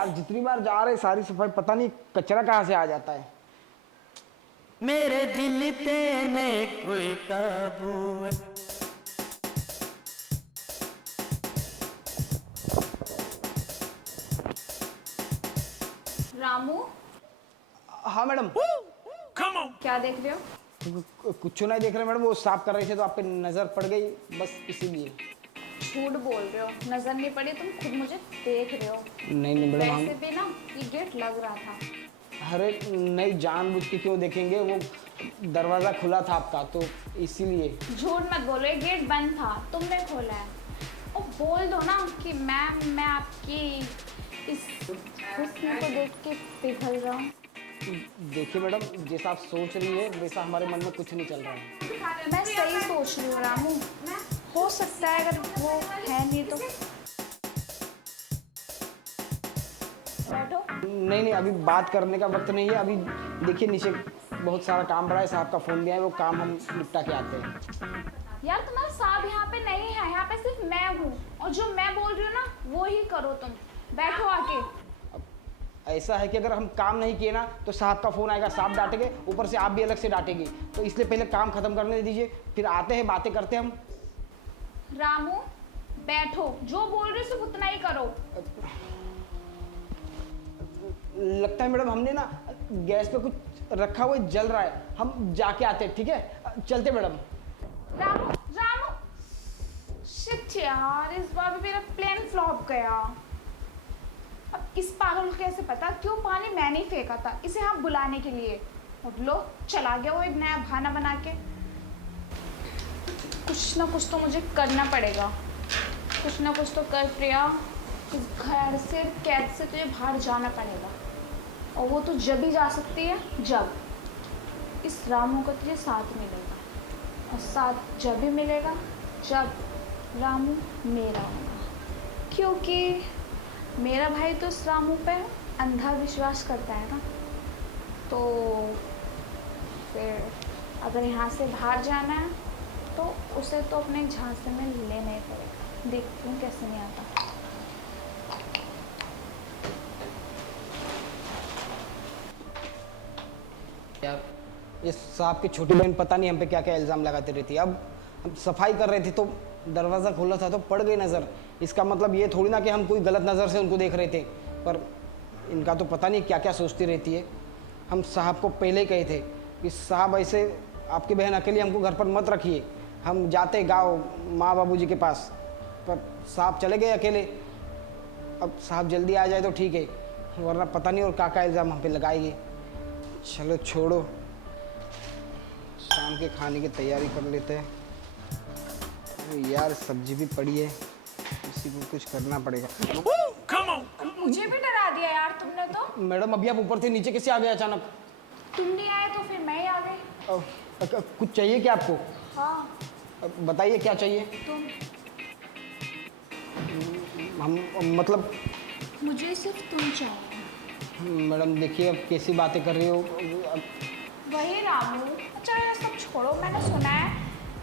यार, जितनी बार जा रहे सारी सफाई, पता नहीं कचरा कहाँ से आ जाता है। मेरे दिल पे ने कोई काबू है। रामू, हाँ मैडम। क्या देख रहे हो? कुछ नहीं देख रहे मैडम, वो साफ कर रहे थे तो आप पे नजर पड़ गई, बस इसीलिए। झूठ बोल रहे हो, नजर नहीं पड़ी, तुम खुद मुझे देख रहे हो। नहीं नहीं मैडम, वैसे भी ना ये गेट लग रहा था। अरे नहीं, जानबूझ के क्यों देखेंगे, वो दरवाजा खुला था आपका तो इसीलिए। झूठ मत बोलो, ये गेट बंद था, तुमने खोला है। और बोल दो ना कि मैं आपकी इस हुस्न को देख के पिघल रहा हूँ। देखिए मैडम, जैसा आप सोच रही है वैसा हमारे मन में कुछ नहीं चल रहा है। मैं सही सोच रही हूँ रामू, हो सकता है अगर वो है नहीं तो। बैठो। नहीं नहीं, अभी बात करने का वक्त नहीं है। अभी देखिए नीचे बहुत सारा काम पड़ा है, साहब का फोन भी है, वो काम हम निपटा के आते हैं। यार तुम्हारा साहब यहाँ पे नहीं है, यहाँ पे सिर्फ मैं हूँ, और जो मैं बोल रही हूँ ना वो ही करो तुम। बैठो आके। ऐसा है कि अगर हम काम नहीं किए ना तो साहब का फोन आएगा, साहब डांटेंगे, ऊपर से आप भी अलग से डांटेंगी, तो इसलिए पहले काम खत्म करने दीजिए, फिर आते हैं बातें करते हैं हम। रामू बैठो, जो बोल रही हो सिर्फ उतना ही करो। लगता है मैडम हमने ना गैस पे कुछ रखा हुआ है, जल रहा है, हम जाके आते हैं, ठीक है? चलते मैडम। रामू रामू, शिट यार, इस बार भी मेरा प्लान फ्लॉप गया। अब इस पागल को कैसे पता क्यों पानी मैंने ही फेंका था इसे हम बुलाने के लिए। अब लो चला गया वो एक नया बहाना बना के। कुछ ना कुछ तो मुझे करना पड़ेगा, कुछ ना कुछ तो कर प्रिया। इस घर से, कैद से तुझे बाहर जाना पड़ेगा, और वो तो जब ही जा सकती है जब इस रामू का तुझे साथ मिलेगा, और साथ जब भी मिलेगा जब रामू मेरा होगा। क्योंकि मेरा भाई तो इस रामू पे अंधा विश्वास करता है ना, तो फिर अगर यहाँ से बाहर जाना है तो उसे तो अपने झांसे में लेना ही पड़ेगा। देखती हूँ कैसे नहीं आता। यार, ये साहब की छोटी बहन पता नहीं हम पे क्या क्या इल्ज़ाम लगाती रहती है। अब हम सफाई कर रहे थे तो दरवाज़ा खुला था तो पड़ गई नज़र, इसका मतलब ये थोड़ी ना कि हम कोई गलत नज़र से उनको देख रहे थे। पर इनका तो पता नहीं क्या क्या सोचती रहती है। हम साहब को पहले ही कहे थे कि साहब ऐसे आपकी बहन अकेली हमको घर पर मत रखिए, हम जाते गाँव माँ बाबूजी के पास, पर साहब चले गए अकेले। अब साहब जल्दी आ जाए तो ठीक है, वरना पता नहीं और क्या क्या इल्ज़ाम हम पे लगाएगी। चलो छोड़ो, शाम के खाने की तैयारी कर लेते हैं। यार सब्जी भी पड़ी है, इसी को कुछ करना पड़ेगा। मुझे भी डरा दिया यार तुमने तो। मैडम अभी आप ऊपर थे, नीचे कैसे आ गए अचानक? तुम नहीं आए तो फिर मैं ही आ गई। कुछ चाहिए क्या आपको? हाँ बताइए क्या चाहिए। तुम। हम मतलब मुझे सिर्फ तुम चाहिए। मैडम देखिए अब कैसी बातें कर रही हो। वही रामू, अच्छा ये सब छोड़ो, मैंने सुना है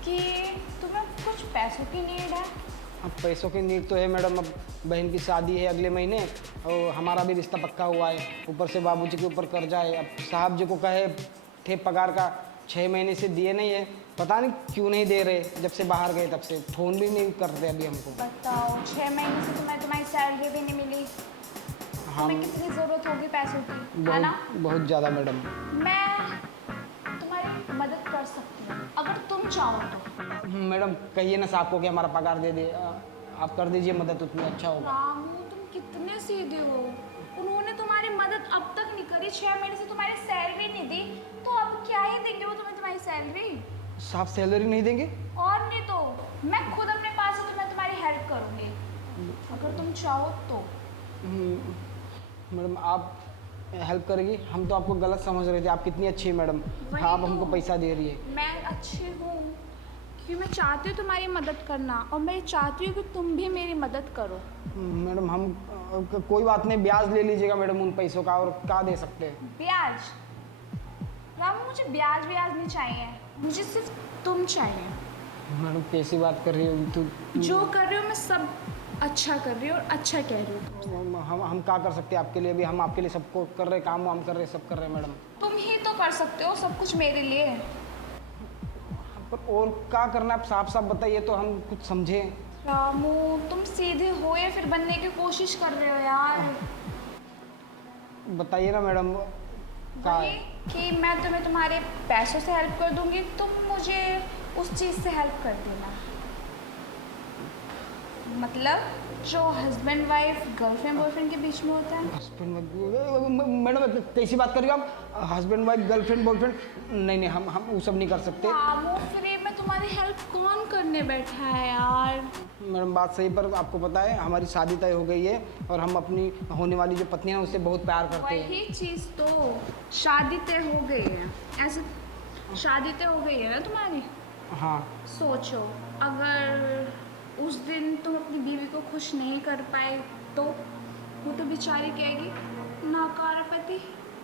कि तुम्हें कुछ पैसों की नीड है। अब पैसों की नीड तो है मैडम, अब बहन की शादी है अगले महीने, और हमारा भी रिश्ता पक्का हुआ है, ऊपर से बाबूजी के ऊपर कर्जा है। अब साहब जी को कहे थे पगार का 6 महीने से दिए नहीं है, पता नहीं क्यों नहीं दे रहे, जब से बाहर गए तब से फ़ोन भी नहीं करते अभी हमको। बताओ, 6 महीने से तुम्हारी सैलरी भी नहीं मिली। हाँ तुम्हें कितनी ज़रूरत होगी पैसों की, है ना? बहुत ज़्यादा मैडम। मैं तुम्हारी मदद कर सकती हूँ अगर तुम चाहो तो। मैडम कहिए ना साहब को कि हमारा पगार दे दे, आप कर दीजिए मदद, उतना अच्छा होगा। रामू तुम कितने सीधे हो, उन्होंने तुम्हारी मदद अब तक नहीं करी, 6 महीने से तुम्हारी सैलरी नहीं दी, तो अब क्या ही देंगे वो तुम्हें तुम्हारी सैलरी? साहब सैलरी नहीं देंगे? और नहीं तो मैं खुद अपने पास से तुम्हें तुम्हारी हेल्प करूँगी अगर तुम चाहो तो। मैडम आप हेल्प करेगी? हम तो आपको गलत समझ रहे थे, आप कितनी अच्छी है मैडम, वही आप तो। हमको पैसा दे रही है। मैं अच्छी हूँ क्योंकि मैं चाहती हूँ तुम्हारी मदद करना, और मैं चाहती हूँ कि तुम भी मेरी मदद करो। मैडम हम कोई बात नहीं, ब्याज ले लीजिएगा मैडम उन पैसों का, और क्या दे सकते हैं? ब्याज? रामू मुझे ब्याज नहीं चाहिए, मुझे सिर्फ तुम चाहिए। मैडम कैसी बात कर रही हो तू? जो कर रहे हो मैं सब अच्छा कर रही हो और अच्छा कह रही हो। हम क्या कर सकते हैं आपके लिए? अभी हम आपके लिए सबको कर रहे, काम वाम कर रहे, सब कर रहे हैं मैडम। तुम ही तो कर सकते हो सब कुछ मेरे लिए। पर और क्या करना है? आप साफ साफ बताइए तो हम कुछ समझें। रामू, तुम सीधे हो या फिर बनने की कोशिश कर रहे हो यार? बताइए ना मैडम, क्या वही है? कि मैं तुम्हें तुम्हारे पैसों से हेल्प कर दूंगी, तुम मुझे उस चीज़ से हेल्प कर देना। मतलब जो हस्बैंड वाइफ गर्लफ्रेंड बॉयफ्रेंड के बीच में होता है। हस्बैंड मैडम कैसी बात कर रही हो आप? Husband wife girlfriend boyfriend? नहीं नहीं, हम वो सब नहीं कर सकते रामू, फ्री में तुम्हारी हेल्प कौन करने बैठा है यार? मैडम। बात सही, पर आपको पता है हमारी शादी तय हो गई है और हम अपनी होने वाली जो पत्नी है उससे बहुत प्यार करते हैं। वही चीज़ तो, शादी तय हो गई है, ऐसे शादी तय हो गई है ना तुम्हारी। हाँ सोचो, अगर उस दिन तुम अपनी बीवी को खुश नहीं कर पाए तो वो तो बेचारी कहेगी नाकार पति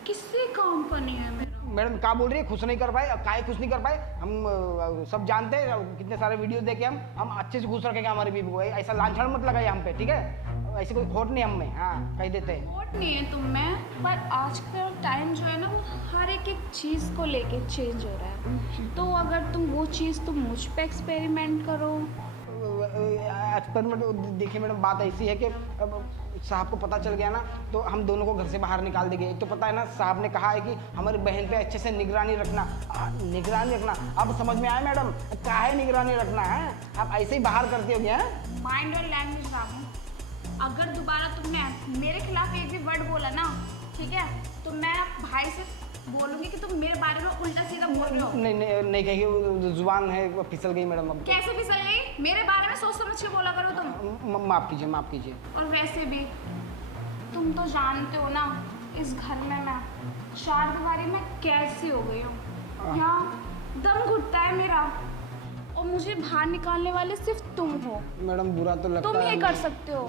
किसी काम का नहीं है मेरा। मैडम क्या बोल रही है? खुश नहीं कर पाए? काहे खुश नहीं कर पाए? हम सब जानते हैं, कितने सारे वीडियो देखे हम अच्छे से खुश रखेंगे हमारी बीवी को। ऐसा लांछन मत लगाइए हम पे, ठीक है? ऐसी कोई खोट नहीं हम में, हाँ कह देते हैं। वोट नहीं है तुम में, पर आज का टाइम जो है ना वो हर एक चीज़ को लेके चेंज हो रहा है। तो अगर तुम वो चीज़ तुम मुझ पे एक्सपेरिमेंट करो। एक्सपेरिमेंट देखिए मैडम, बात ऐसी है कि अब साहब को पता चल गया ना तो हम दोनों को घर से बाहर निकाल देंगे। एक तो पता है ना, साहब ने कहा है कि हमारी बहन पे अच्छे से निगरानी रखना। निगरानी रखना, अब समझ में आया मैडम? काहे निगरानी रखना है? आप ऐसे ही बाहर करते हो क्या? माइंड और लैंग्वेज राहू, अगर दोबारा तुमने मेरे खिलाफ एक भी वर्ड बोला ना, ठीक है, तो मैं भाई से बोलूंगी कि तुम मेरे बारे में उल्टा सीधा बोल रहे हो। नहीं नहीं नहीं कहिए, जुबान है वो फिसल गई मैडम। अब कैसे फिसल गई? मेरे बारे में सोच समझ के बोला करो तुम। माफ कीजिए, माफ कीजिए। और वैसे भी तुम तो जानते हो ना, इस घर में मैं चार दीवारी में कैसी हो गई हूँ। यहाँ दम घुटता है मेरा और मुझे बाहर निकालने वाले सिर्फ तुम हो। मैडम बुरा तो लगता तुम है, ही कर सकते हो।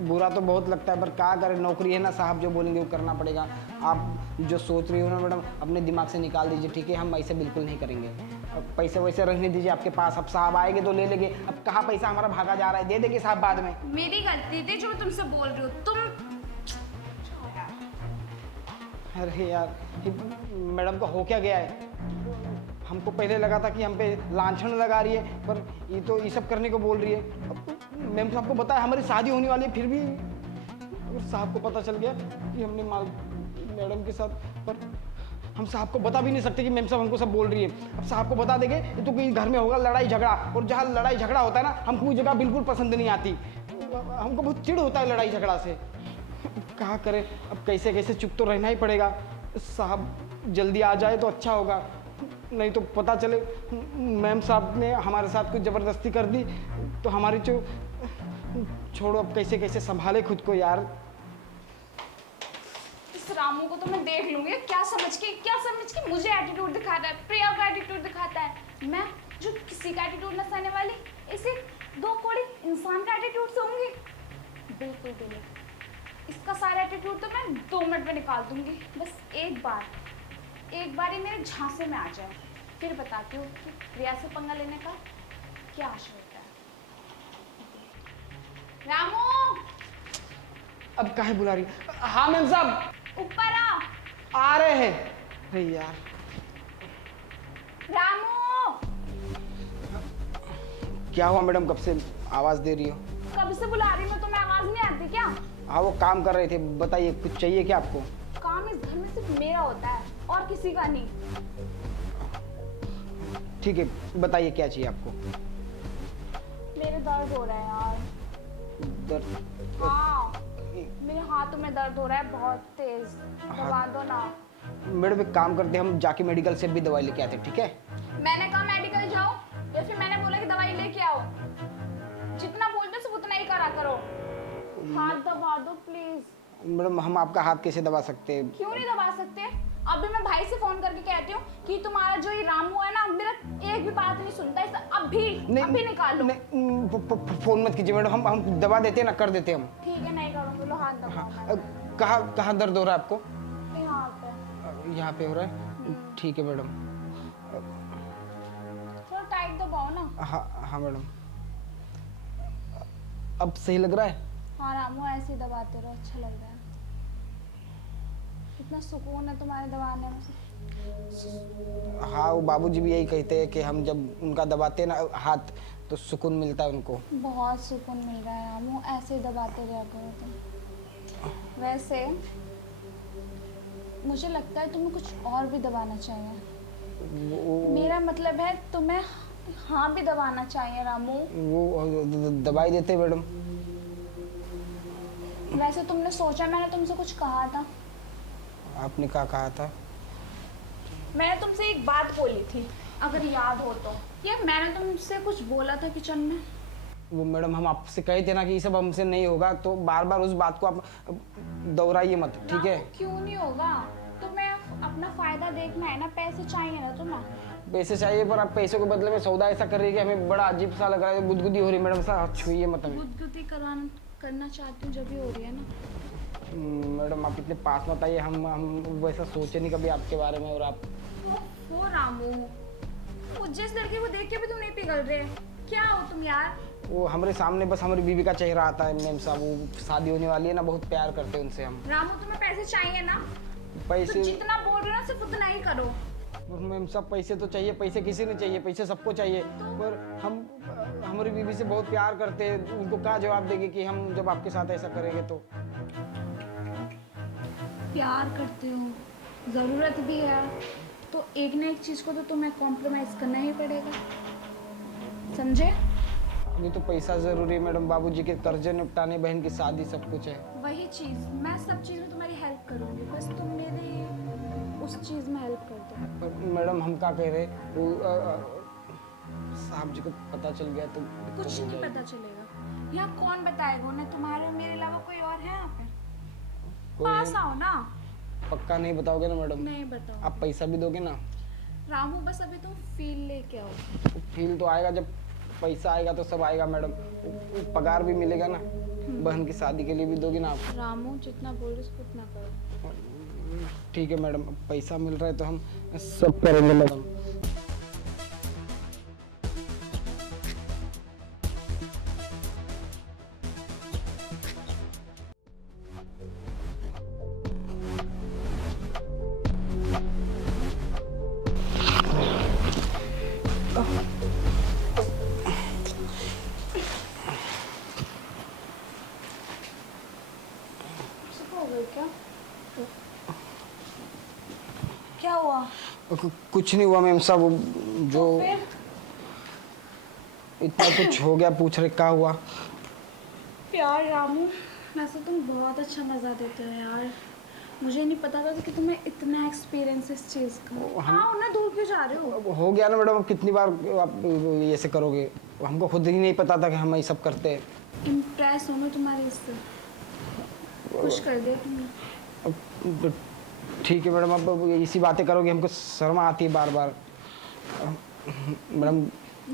बुरा तो बहुत लगता है, पर क्या करें, नौकरी है ना, साहब जो बोलेंगे वो करना पड़ेगा। आप जो सोच रही हो ना मैडम, अपने दिमाग से निकाल दीजिए, ठीक है? हम ऐसे बिल्कुल नहीं करेंगे। अब पैसे वैसे रखने दीजिए आपके पास, अब साहब आएंगे तो ले लेंगे। अब कहाँ पैसा हमारा भागा जा रहा है, दे देंगे साहब बाद में। मेरी गलती थी जो मैं तुमसे बोल रही हूँ। तुम अरे यार, ये मैडम को हो क्या गया है? हमको पहले लगा था कि हम पे लांछन लगा रही है, पर ये तो ये सब करने को बोल रही है। अब मैम साहब को पता है हमारी शादी होने वाली है, फिर भी अगर साहब को पता चल गया कि हमने माल मैडम के साथ, पर हम साहब को बता भी नहीं सकते कि मैम साहब हमको सब बोल रही है। अब साहब को बता देंगे तो कोई घर में होगा लड़ाई झगड़ा, और जहाँ लड़ाई झगड़ा होता है ना, हमको वो जगह बिल्कुल पसंद नहीं आती। हमको बहुत चिढ़ होता है लड़ाई झगड़ा से। कहाँ करें अब? कैसे कैसे चुप तो रहना ही पड़ेगा। साहब जल्दी आ जाए तो अच्छा होगा, नहीं तो पता चले मैम साहब ने हमारे साथ कुछ ज़बरदस्ती कर दी तो हमारी जो, छोड़ो अब कैसे कैसे संभाले खुद को यार। इस रामू को तो मैं देख लूंगी, क्या समझ के मुझे एटीट्यूड दिखाता है, प्रिया का एटीट्यूड दिखाता है। मैं जो किसी का एटीट्यूड न सहने वाली, इसे दो कोड़ी इंसान का एटीट्यूड सहूंगी? बिल्कुल भी नहीं। इसका सारा एटीट्यूड तो मैं 2 मिनट में निकाल दूंगी। बस एक बार ही मेरे झांसे में आ जाए, फिर बताती हूँ कि प्रिया से पंगा लेने का क्या आशय होता है। रामू, अब काहे बुला रही? हाँ मैम साहब, ऊपर आ रहे हैं। अरे यार, रामू, क्या हुआ मैडम, कब से आवाज़ दे रही हो? कब से बुला रही हूँ, तुम्हें आवाज नहीं आती क्या? हाँ वो काम कर रहे थे, बताइए कुछ चाहिए क्या आपको? काम इस घर में सिर्फ मेरा होता है और किसी का नहीं। ठीक है, बताइए क्या चाहिए आपको? मेरे दर्द हो रहा है यार। दर्द? हाँ, मेरे हाथों में दर्द हो रहा है बहुत तेज, दवा दो ना। मैडम एक काम करते हैं, हम जाके मेडिकल से भी दवाई लेके आते हैं, ठीक है? मैंने कहा मेडिकल जाओ या फिर मैंने बोला कि दवाई लेके आओ? जितना बोलते हो सिर्फ उतना ही करा करो। हाथ दबा दो प्लीज। मैडम हम आपका हाथ कैसे दबा सकते हैं? क्यों नहीं दबा सकते? अभी मैं भाई से फोन करके कहती हूँ कि तुम्हारा जो ये रामू है ना, मेरा एक भी बात नहीं सुनता, इसे अभी निकालो। फोन मत कीजिए मैडम, हम दबा देते हैं ना, कर देते हैं हम। ठीक है, नहीं करूँगी, लो हाथ दबाओ। हाँ, कहाँ दर्द हो रहा है आपको? यहाँ पे। यहाँ पे हो रहा है? ठीक है मैडम। थोड़ा टाइट दबाओ ना। हाँ हाँ मैडम, अब सही लग रहा है? हाँ रामू, ऐसे ही दबाते रहो, अच्छा लग रहा है। कितना सुकून है तुम्हारे दबाने में से। हाँ, वो बाबूजी भी यही कहते हैं कि हम जब उनका दबाते हैं ना हाथ तो सुकून मिलता है उनको। बहुत सुकून मिल रहा है रामू, ऐसे ही दबाते रहा करो तुम। वैसे मुझे लगता है तुम्हें कुछ और भी दबाना चाहिए। मेरा मतलब है तुम्हें हाँ भी दबाना चाहिए रामू। वो दवाई देते मैडम। वैसे तुमने सोचा मैंने तुमसे कुछ कहा था? आपने क्या कहा था? मैंने तुमसे एक बात बोली थी, अगर याद हो तो। ये मैंने तुमसे कुछ बोला था किचन में। वो मैडम हम आपसे कहे थे ना कि ये सब हमसे नहीं होगा, तो बार बार उस बात को आप दोहराइए मत, ठीक है? क्यों नहीं होगा? तुम्हें अपना फायदा देखना है ना, पैसे चाहिए ना तुम्हें। पैसे चाहिए, पर आप पैसों के बदले में सौदा ऐसा कर रही है कि हमें बड़ा अजीब सा लग रहा है, गुदगुदी हो रही है मैडम। सा छुइए मत हमें। गुदगुदी करना चाहती हूँ जब भी हो रही है ना। मैडम आप इतने पास मत आइए, हम वैसा सोचे नहीं कभी आपके बारे में। और आप वो रामू, वो जिस लड़के को देख के भी तुम नहीं पिघल रहे, क्या हो तुम यार? वो हमारे सामने बस हमारी बीवी का चेहरा आता है मैम साहब। वो शादी होने वाली है ना, बहुत प्यार करते हैं उनसे हम। रामू तुम्हें पैसे चाहिए ना, पैसे तो जितना बोल रहे हो ना सिर्फ उतना ही करो। मैम साहब पैसे तो चाहिए, पैसे किसी ने चाहिए, पैसे सबको चाहिए, पर हम हमारी बीवी से बहुत प्यार करते हैं। उनको क्या जवाब देंगे कि हम जब आपके साथ ऐसा करेंगे तो? प्यार करते हो, ज़रूरत भी है, तो एक ना एक चीज़ को तो तुम्हें कॉम्प्रोमाइज़ करना ही पड़ेगा, समझे? अभी तो पैसा जरूरी है मैडम, बाबूजी के कर्जे निपटाने, बहन की शादी, सब कुछ है। वही चीज़, मैं सब चीज़ में तुम्हारी हेल्प करूँगी, बस तुम मेरी उस चीज़ में हेल्प कर दो। पर मैडम हम क्या कह रहे, वो साहब जी को पता चल गया तो कुछ नहीं पता चलेगा। यहाँ कौन बताएगा उन्हें? तुम्हारे और मेरे अलावा कोई और है यहाँ पे? पास आओ ना। पक्का नहीं बताओगे ना मैडम? नहीं बताओ। आप पैसा भी दोगे ना? रामू बस अभी तुम फील लेके आओ। फील तो आएगा, जब पैसा आएगा तो सब आएगा मैडम। पगार भी मिलेगा ना, बहन की शादी के लिए भी दोगे ना आप? रामू जितना बोल रहे हो उतना करो। ठीक है मैडम, पैसा मिल रहा है तो हम सब करेंगे मैडम। क्या हुआ? कुछ नहीं हुआ मैम साहब, जो तो फिर? इतना कुछ हो गया, पूछ रहे क्या हुआ? प्यार रामू, वैसे तुम बहुत अच्छा मज़ा देते हो यार। मुझे नहीं पता था कि तुम्हें इतना एक्सपीरियंस इस चीज़ का। हाँ ना, दूर क्यों जा रहे हो? हो गया ना मैडम, अब कितनी बार आप ये से करोगे? हमको खुद ही नहीं पता था कि हम ये सब करते हैं। इम्प्रेस हो मैं तुम्हारी इससे, खुश कर दिया तुमने। ठीक है मैडम, अब इसी बातें करोगे, हमको शर्म आती है बार बार मैडम।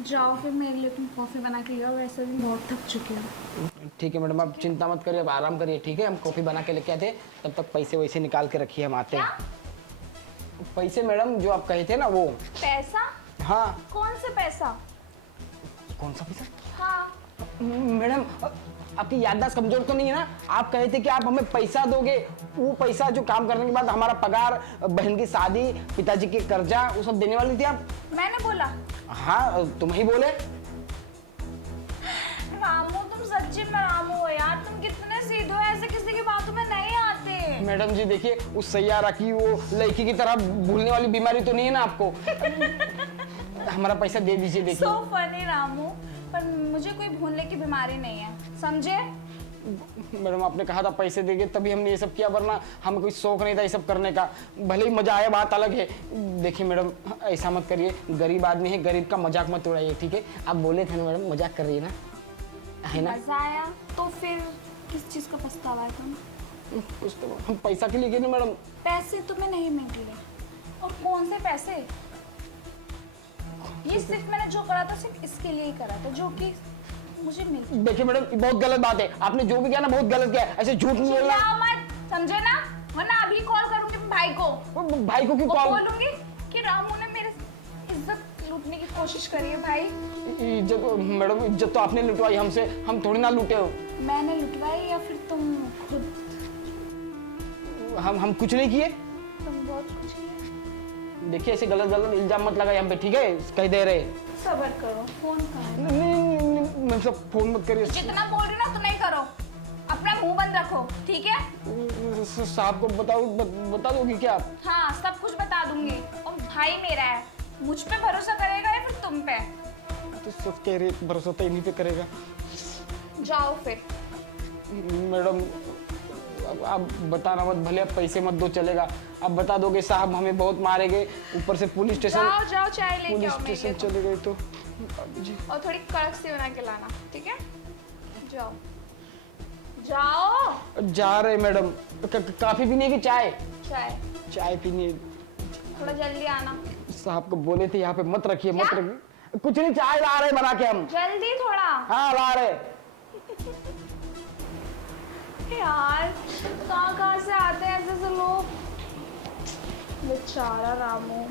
जाओ फिर मेरे लिए तुम कॉफ़ी बना के ले आओ, वैसे भी बहुत थक चुके हो। ठीक है मैडम, आप चिंता मत करिए, अब आराम करिए, ठीक है? हम कॉफ़ी बना के लेके आते हैं, तब तक पैसे वैसे निकाल के रखिए, हम आते हैं। पैसे मैडम जो आप कहे थे ना वो। पैसा? हाँ। कौन से पैसा? कौन सा पैसा? हाँ। मैडम आपकी याददाश्त कमजोर तो नहीं है ना? आप कहे थे कि आप हमें पैसा दोगे, वो पैसा जो काम करने के बाद हमारा पगार, बहन की शादी, पिताजी के कर्जा, वो सब देने वाली थी आप। मैंने बोला? हाँ तुम ही बोले। रामू तुम सच्ची में रामू हो यार, तुम कितने सीधे हो, ऐसे किसी की बातों में नहीं आते। मैडम जी देखिए, उस सैयारा की वो लड़की की तरह भूलने वाली बीमारी तो नहीं है ना आपको? हमारा पैसा दे दीजिए। देखिए So funny रामू, पर मुझे कोई भूलने की बीमारी नहीं है, समझे? मैडम आपने कहा था पैसे देंगे तभी हमने ये सब किया, वरना हमें कोई शौक नहीं था ये सब करने का। भले ही मजा आया बात अलग है। देखिए मैडम ऐसा मत करिए, गरीब आदमी है, गरीब का मजाक मत उड़ाइए, ठीक है? आप बोले थे ना मैडम, मजाक कर रही है ना, है ना? मजा आया तो फिर किस चीज़ का पछतावा है तुम्हें? हम पैसा के लिए गए ना मैडम। पैसे तुम्हें नहीं मिले, और कौन से पैसे? ये सिर्फ मैंने जो करा था सिर्फ इसके लिए ही करा था, जो कि मुझे मिल। देखिए मैडम ये बहुत गलत बात है, आपने जो भी किया ना बहुत गलत किया है, ऐसे झूठ नहीं बोलना। चिल्लाओ मत, समझे ना? वरना अभी कॉल करूंगी भाई को। भाई को क्यों कॉल? बोलूंगी कि रामू ने मेरे इज्जत लूटने की कोशिश करी है भाई? इज्जत मैडम, इज्जत तो आपने लुटवाई हमसे, हम थोड़ी ना लूटे हो। मैंने लुटवाई या फिर तुम खुद? हम कुछ नहीं किए। तुम बहुत कुछ किए। देखिए ऐसे गलत गलत इल्जाम मत लगाइए हम पे, ठीक है? कह दे रहे। सबर करो, फोन कहाँ है? नहीं, मैं सब फोन मत करिए। जितना बोल रही ना उतना ही करो, अपना मुंह बंद रखो, ठीक है? साहब को बता दोगी क्या आप? हाँ, सब कुछ बता दूंगी। और भाई मेरा है, मुझ पे भरोसा करेगा या फिर तुम पे? तो सब कह रहे भरोसा तो इन्हीं पे करेगा। जाओ फिर। मैडम आप बताना मत, भले आप पैसे मत दो चलेगा। आप बता दोगे साहब हमें बहुत मारेंगे, ऊपर से पुलिस स्टेशन, जाओ जाओ, चाय लेके पुलिस आओ मेरे स्टेशन लिए। चले गए तो जी। और थोड़ी कड़क सी बना के लाना, ठीक है? जाओ जाओ। जा रहे मैडम। काफी पीनी है कि चाय? चाय। चाय पीनी है। थोड़ा जल्दी आना। साहब को बोले थे यहाँ पे मत रखिए, मत क्या? रखिए। कुछ नहीं, चाय ला रहे बना के हम। जल्दी थोड़ा। हाँ ला रहे। यार कहाँ से आते हैं ऐसे ऐसे लोग? बेचारा रामू,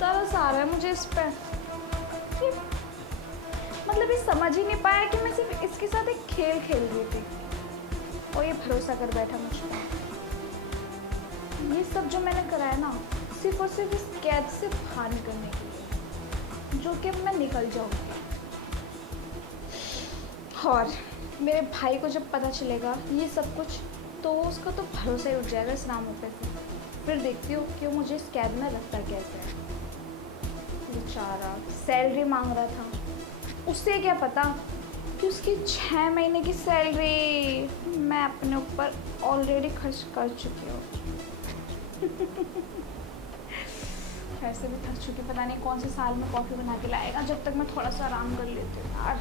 तरस आ रहा है मुझे इस पे। मतलब ये समझ ही नहीं पाया कि मैं सिर्फ इसके साथ एक खेल खेल रही थी और ये भरोसा कर बैठा मुझ पर। ये सब जो मैंने कराया ना, सिर्फ और सिर्फ इस कैद से बाहर निकलने के लिए, जो कि अब मैं निकल जाऊंगी। और मेरे भाई को जब पता चलेगा ये सब कुछ, तो उसका तो भरोसा ही उठ जाएगा इस रामू पे से। फिर देखती हूँ कि वो मुझे इस कैद में रखता कैसे है। बेचारा सैलरी मांग रहा था, उससे क्या पता कि उसकी 6 महीने की सैलरी मैं अपने ऊपर ऑलरेडी खर्च कर चुकी हूँ। ऐसे भी थक चुकी, पता नहीं कौन से साल में कॉफ़ी बना के लाएगा, जब तक मैं थोड़ा सा आराम कर लेती हूँ यार।